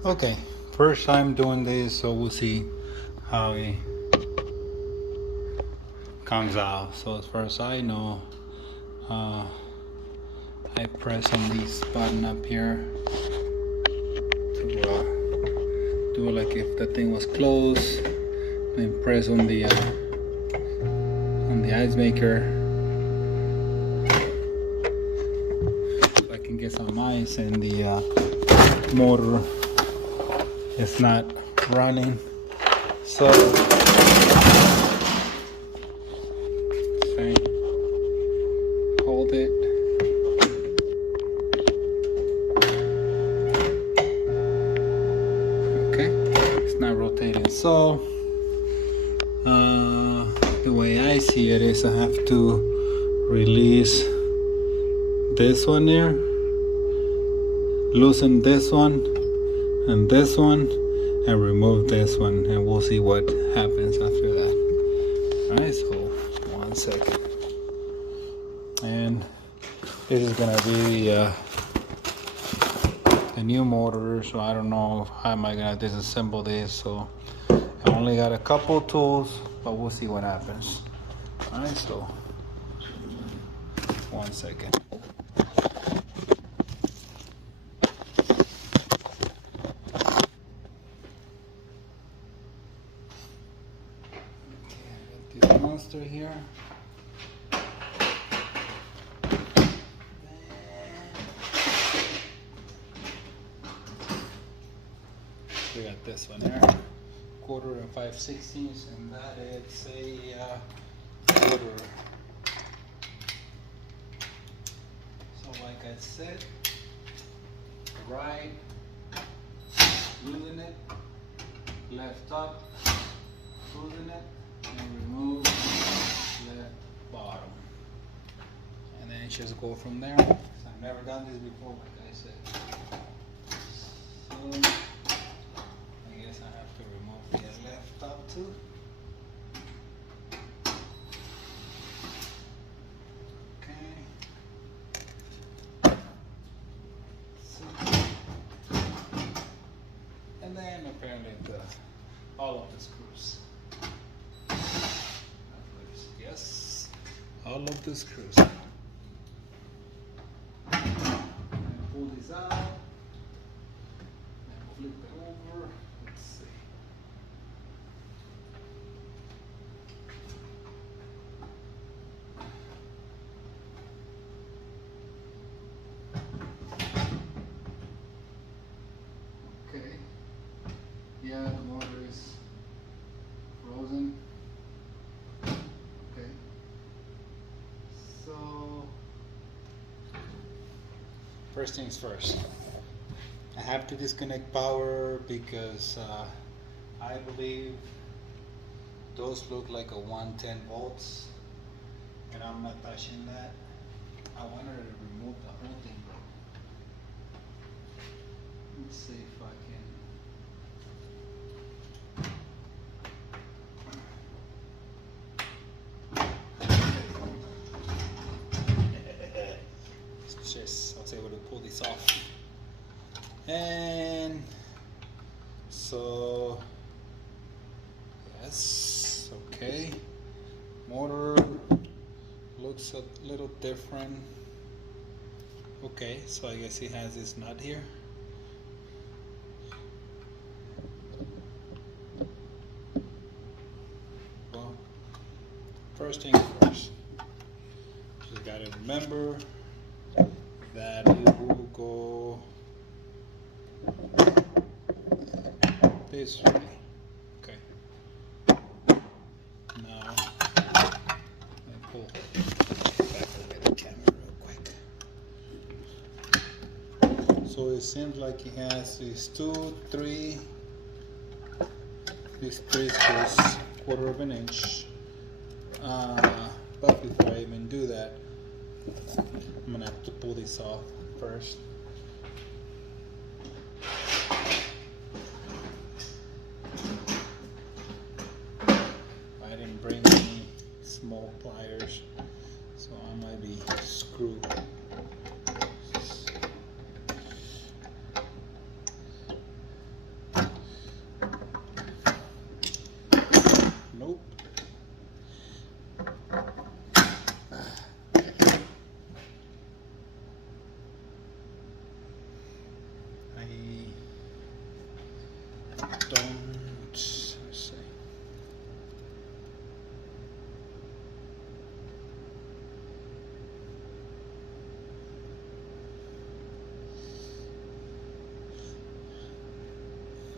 Okay, first time doing this, so we'll see how it comes out. So as far as I know, I press on this button up here to do like if the thing was closed, then press on the ice maker so I can get some ice, and the motor is not running. So okay, hold it. Okay, it's not rotating. So the way I see it is I have to release this one here, loosen this one and this one, and remove this one, and we'll see what happens after that. Alright, so 1 second. And this is gonna be the new motor, so I don't know how am I gonna disassemble this. So I only got a couple tools, but we'll see what happens. Alright, so 1 second. Monster here. We got this one here, 1/4 and 5/16, and that is a 1/4. So like I said, right, loosen it, left up, loosen it, and remove left bottom, and then just go from there. So I've never done this before, like I said. So I guess I have to remove the left top too. Okay. So, and then apparently all of the screws. Yes, all of the screws. Pull this out and flip it over. Let's see. Okay. Yeah, the motor is frozen. Okay. So first things first, I have to disconnect power because I believe those look like a 110 volts, and I'm not touching that. I wanted to remove the whole thing, bro. Let's see if I can. Just, I was able to pull this off, and so yes, okay. Motor looks a little different. Okay, so I guess it has this nut here. Well, first thing first, just gotta remember that it will go this way. Okay. Now, let me pull back away the camera real quick. So it seems like it has these 2, 3. This 3 screws, 1/4 of an inch. But before I even do that, I'm gonna have to pull this off first. I didn't bring any small pliers, so I might be screwed.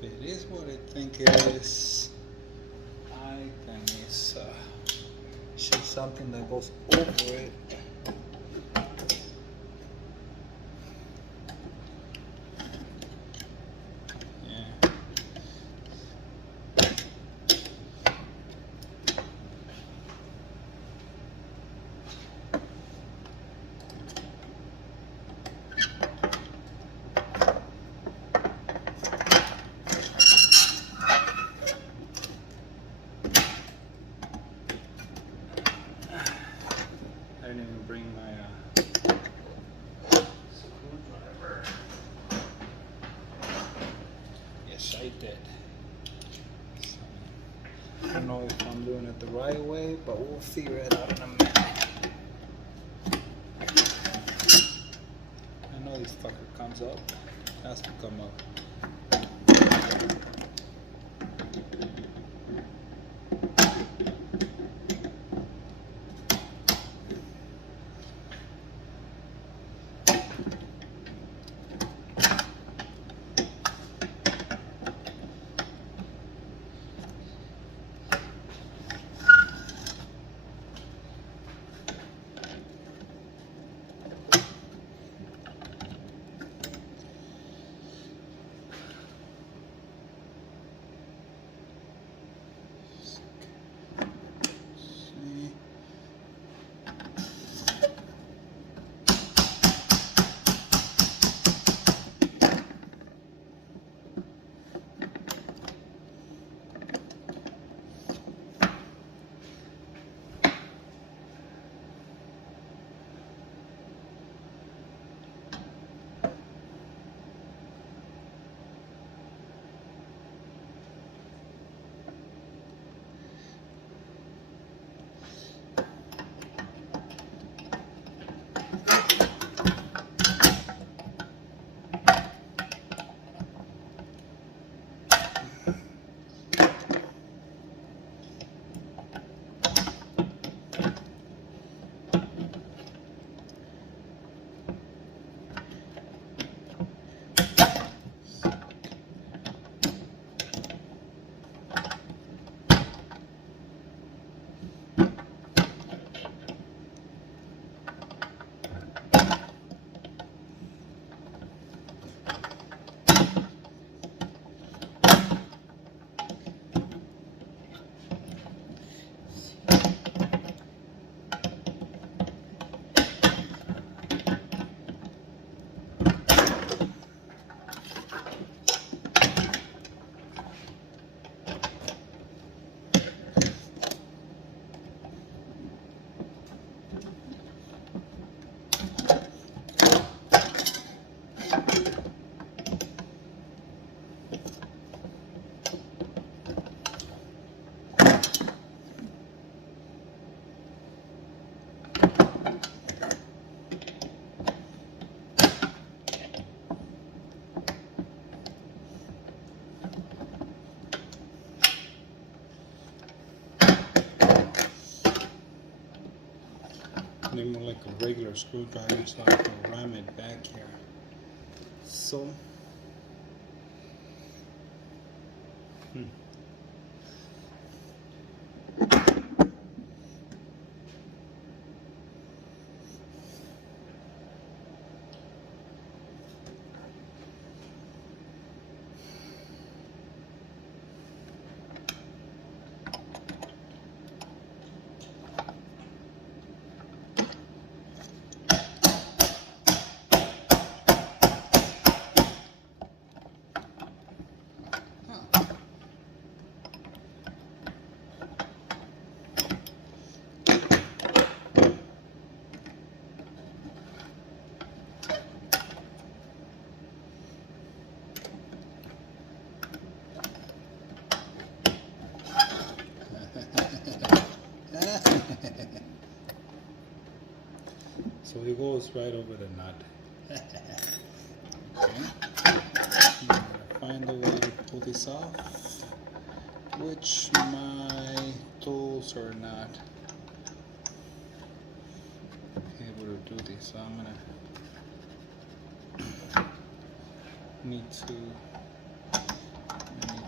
it is what I think it is, I think it's just something that goes over it. I didn't even bring my screwdriver. Yes, I did. So, I don't know if I'm doing it the right way, but we'll figure it out in a minute. I know this fucker comes up. It has to come up. Need more like a regular screwdriver so I can ram it back here. So, so it goes right over the nut. Okay. I'm gonna find a way to pull this off, which my tools are not able to do this, so I'm gonna need to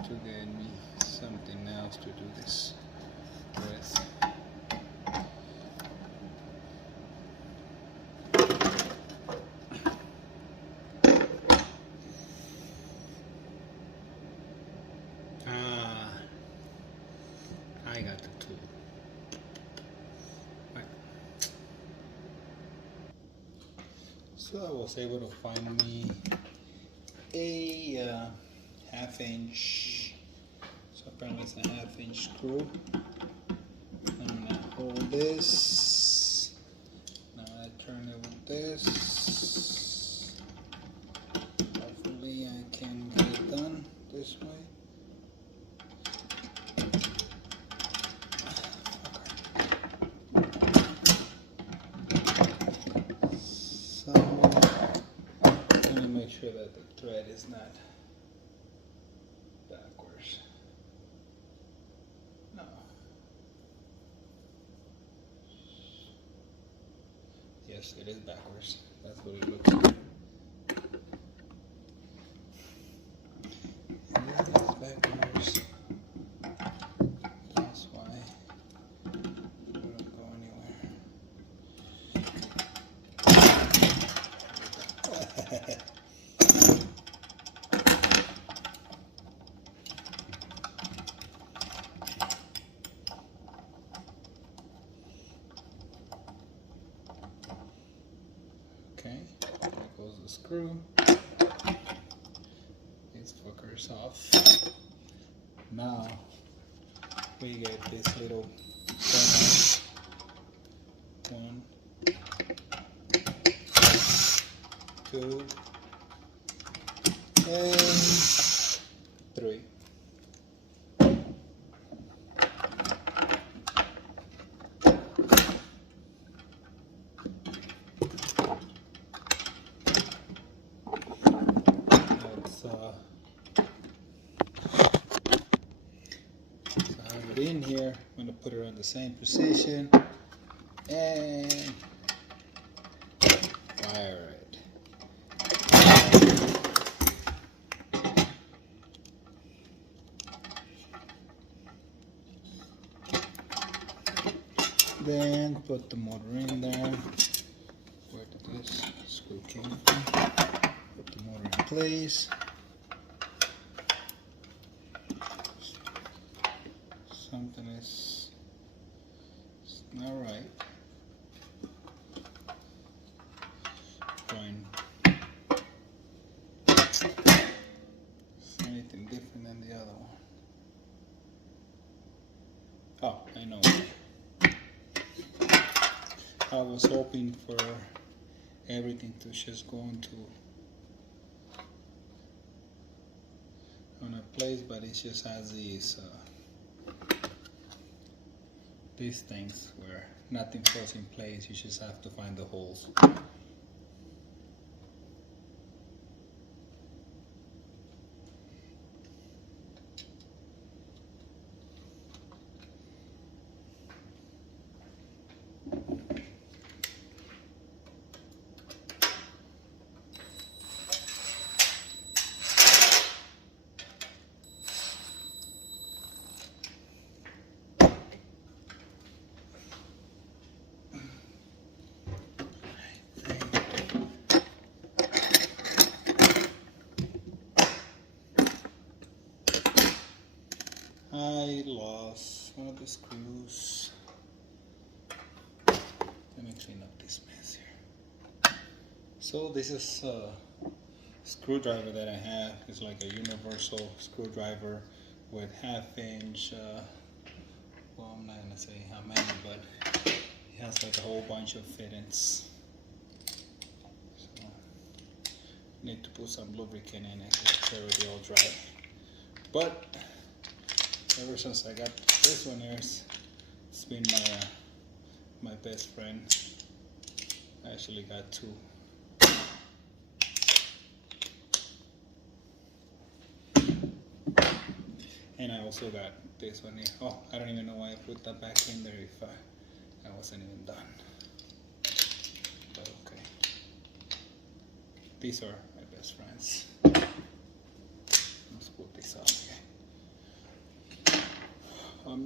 to get me something else to do this with. I got the tool. Right. So I was able to find me a half-inch. So apparently it's a half-inch screw. I'm gonna hold this. Now I turn it with this. Hopefully I can get it done this way. Make sure that the thread is not backwards. No. Yes, it is backwards. That's what it looks like. And it is backwards. That's why it wouldn't go anywhere. Okay, there goes the screw. These fuckers off. Now we get this little one, 2, and 3. In here, I'm going to put it on the same position and fire it. Then put the motor in there. Where did this screw came from? Put the motor in place. Something is not right. Trying anything different than the other one. Oh, I know. I was hoping for everything to just go into on a place, but it just has these things where nothing falls in place. You just have to find the holes. I lost one of the screws. Let me clean up this mess here. So this is a screwdriver that I have. It's like a universal screwdriver with half-inch, well, I'm not gonna say how many, but it has like a whole bunch of fittings. So need to put some lubricant in it because it's already all dry. But ever since I got this one here, it's been my best friend. I actually got 2. And I also got this one here. Oh, I don't even know why I put that back in there if I wasn't even done. But okay. These are my best friends. Let's put this out here.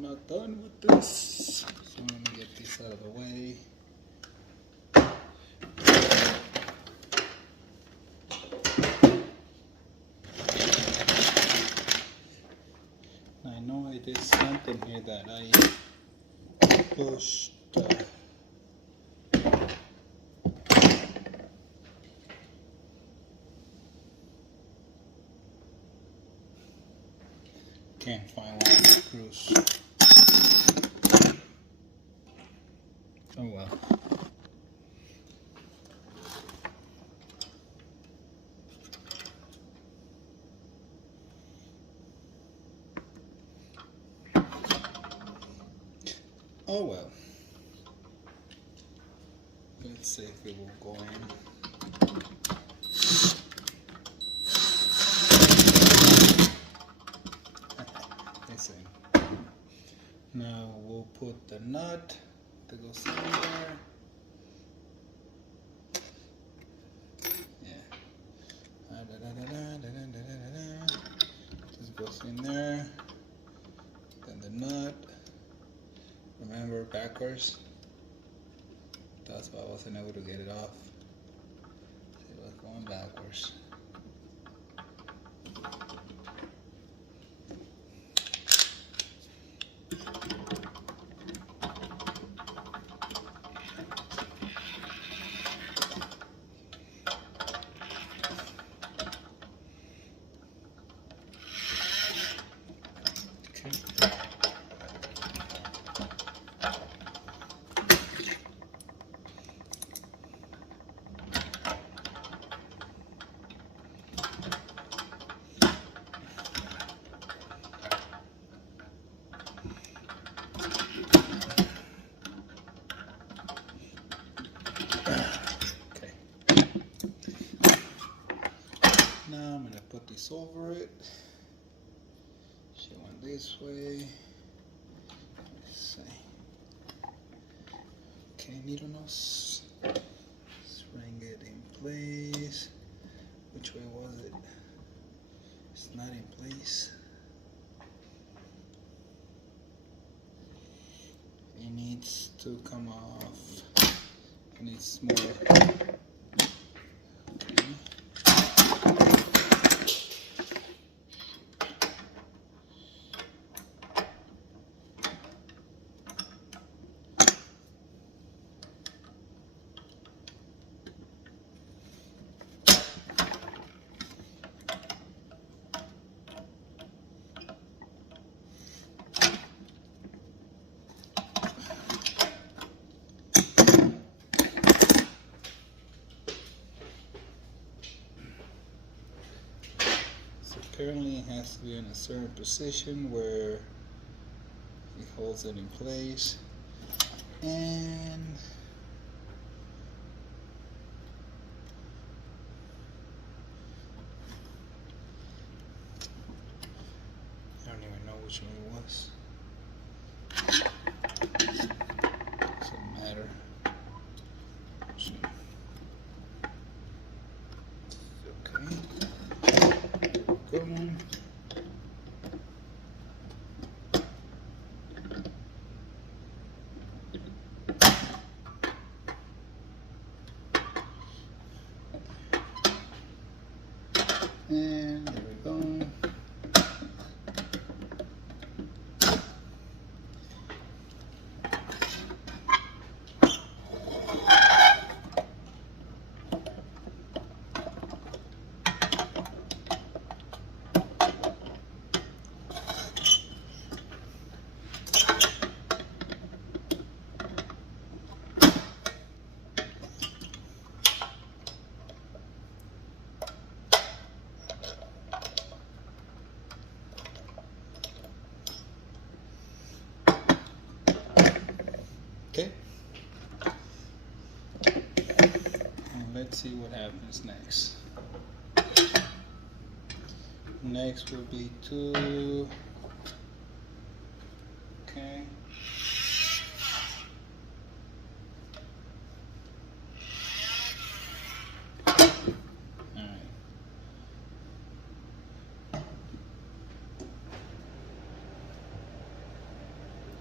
not done with this. So let me get this out of the way. I know I did something here that I pushed. Can't find one of the screws. Oh well. Oh well. Let's see if it will go in. It's in. Now we'll put the nut that goes in there. Yeah. Just goes in there. Then the nut. Remember, backwards. That's why I wasn't able to get it off. It was going backwards. Now I'm going to put this over it. She went this way. Let's see. Okay, needle nose. Let's bring it in place. Which way was it? It's not in place. It needs to come off. It needs more. Apparently it has to be in a certain position where it holds it in place, and I don't even know which one it was. Doesn't matter. So, okay. Good one. And there we go. Okay. And let's see what happens next. Next will be to, okay.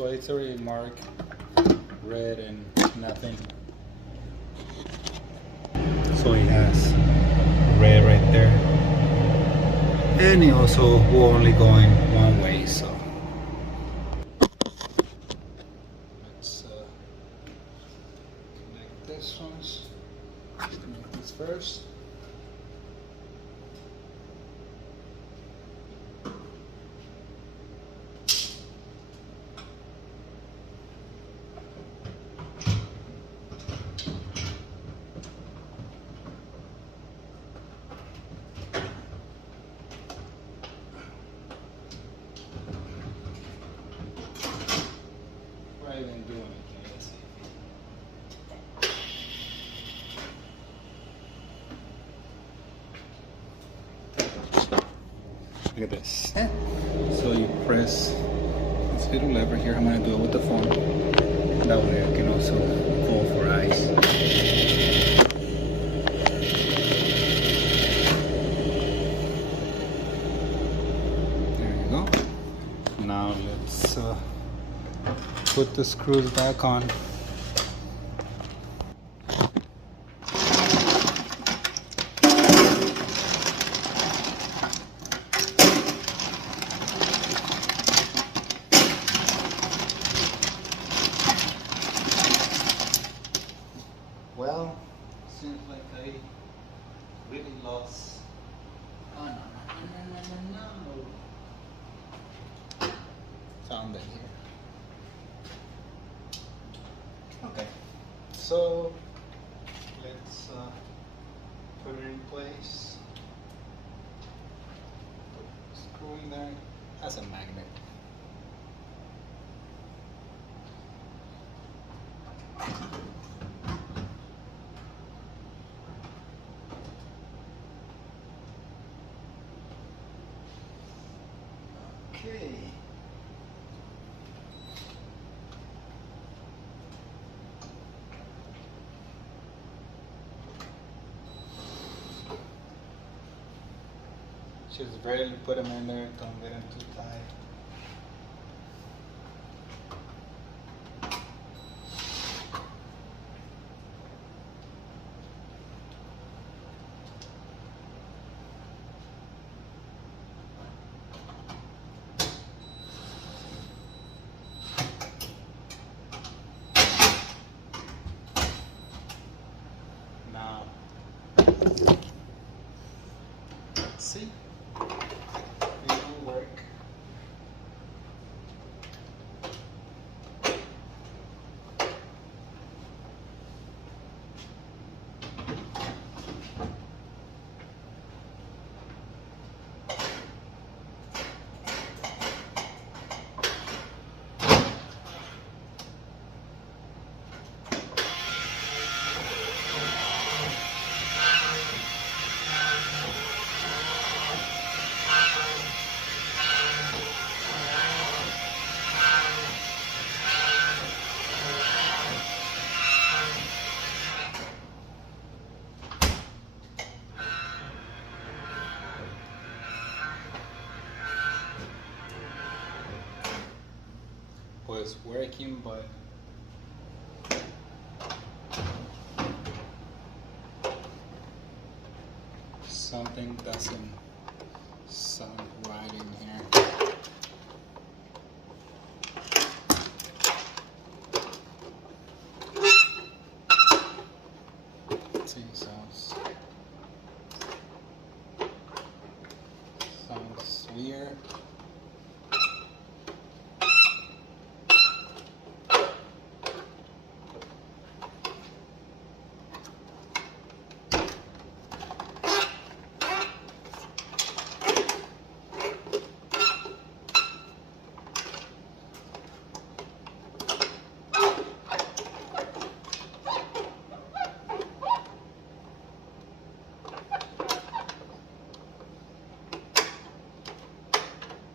So it's already marked red and nothing. So it has red right there. And it also will only going one way, so let's connect this ones. Let's connect this first. Didn't do anything. Let's see. Look at this. So you press this little lever here. I'm going to do it with the phone. That way I can also go for ice. There you go. Now let's put the screws back on. Well, seems like I really lost. Oh no, no. Found it here. Okay, so let's put it in place. Put the screw in there as a magnet. Okay. Just barely put them in there, don't get them too tight. Now, let's see. It will work. Was working, but something doesn't sound right in here. See, sounds weird.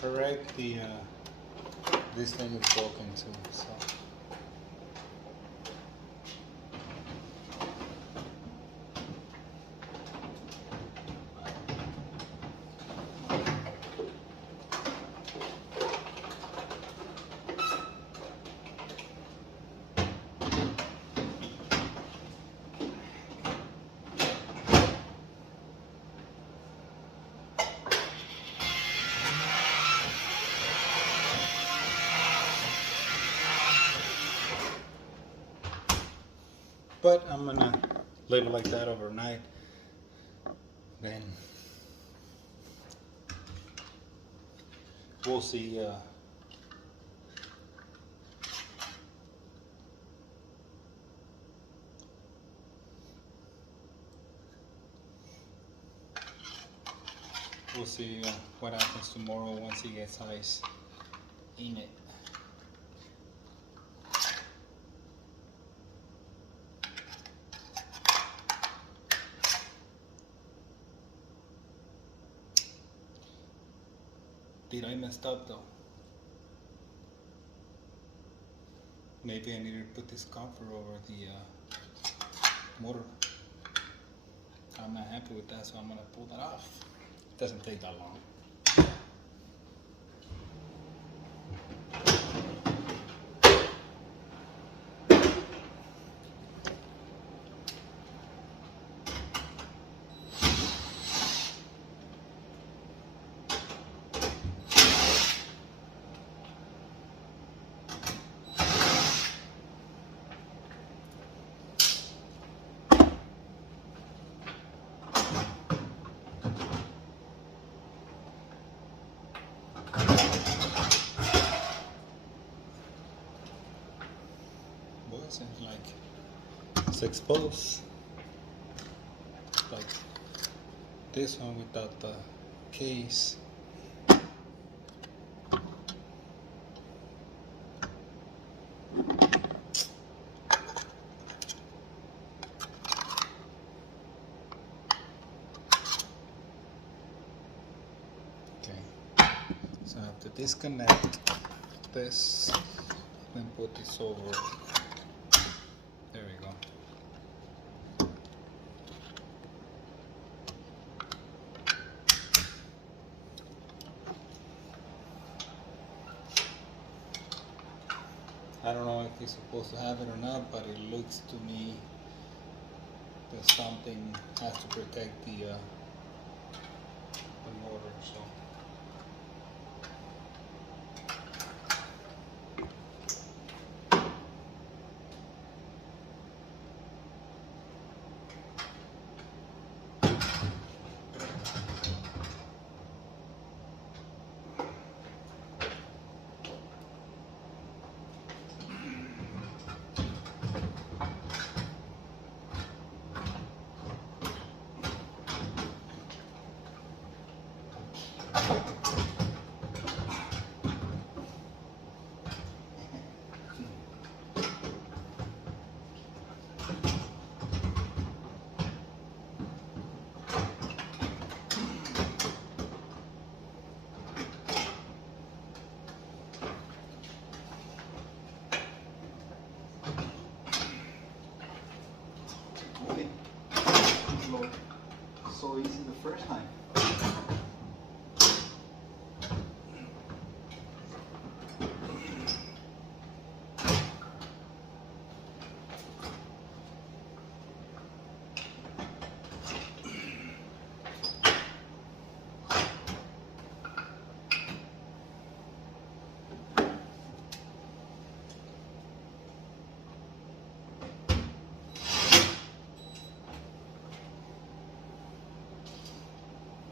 correct the this thing is broken too, so. But I'm gonna leave it like that overnight. Then we'll see. We'll see what happens tomorrow once he gets ice in it. Did I messed up though? Maybe I need to put this cover over the motor. I'm not happy with that, so I'm gonna pull that off. It doesn't take that long. Seems like it's exposed, like this one without the case. Okay, so I have to disconnect this and put this over. There we go. I don't know if he's supposed to have it or not, but it looks to me that something has to protect the motor. So. So easy the first time.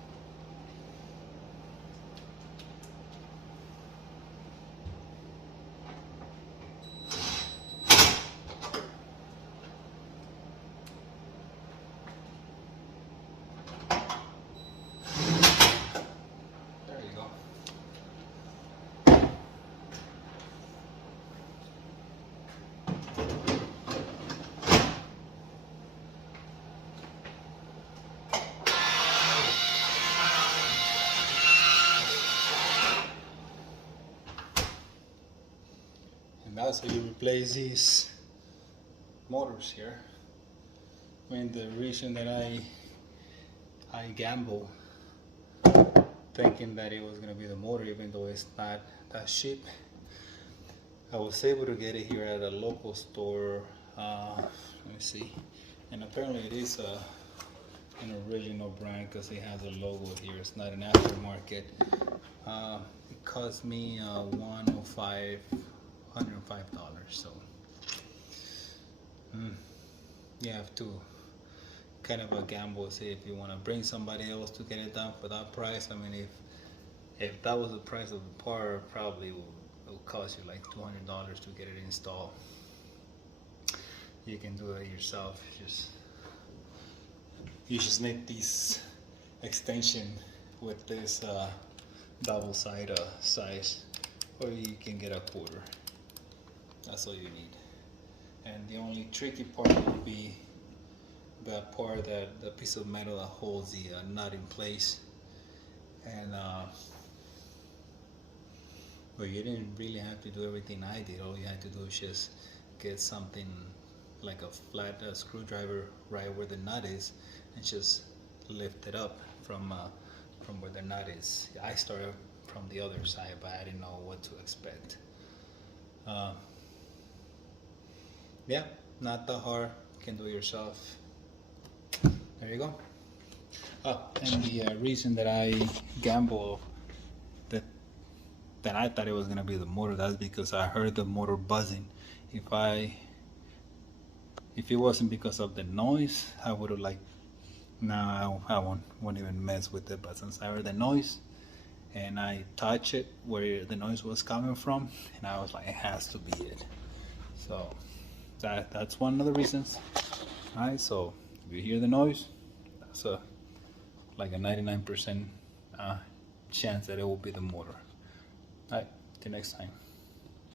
so you replace these motors here. I mean, the reason that I gamble thinking that it was gonna be the motor, even though it's not that cheap, I was able to get it here at a local store. Let me see, and apparently it is an original brand because it has a logo here. It's not an aftermarket. It cost me $105. So you have to kind of a gamble, see if you want to bring somebody else to get it done for that price. I mean, if that was the price of the part, probably it will cost you like $200 to get it installed. You can do it yourself. You just need this extension with this double side size, or you can get a quarter. That's all you need. And the only tricky part will be that part, that the piece of metal that holds the nut in place. And but you didn't really have to do everything I did. All you had to do is just get something like a flat screwdriver right where the nut is, and just lift it up from where the nut is. I started from the other side, but I didn't know what to expect. Yeah, not that hard. You can do it yourself. There you go. And the reason that I gambled that I thought it was gonna be the motor, that's because I heard the motor buzzing. If it wasn't because of the noise, I would have I won't even mess with it. But since I heard the noise and I touched it where the noise was coming from, and I was like, it has to be it. So that's one of the reasons. Alright, so if you hear the noise, that's like a 99% chance that it will be the motor. Alright, till next time.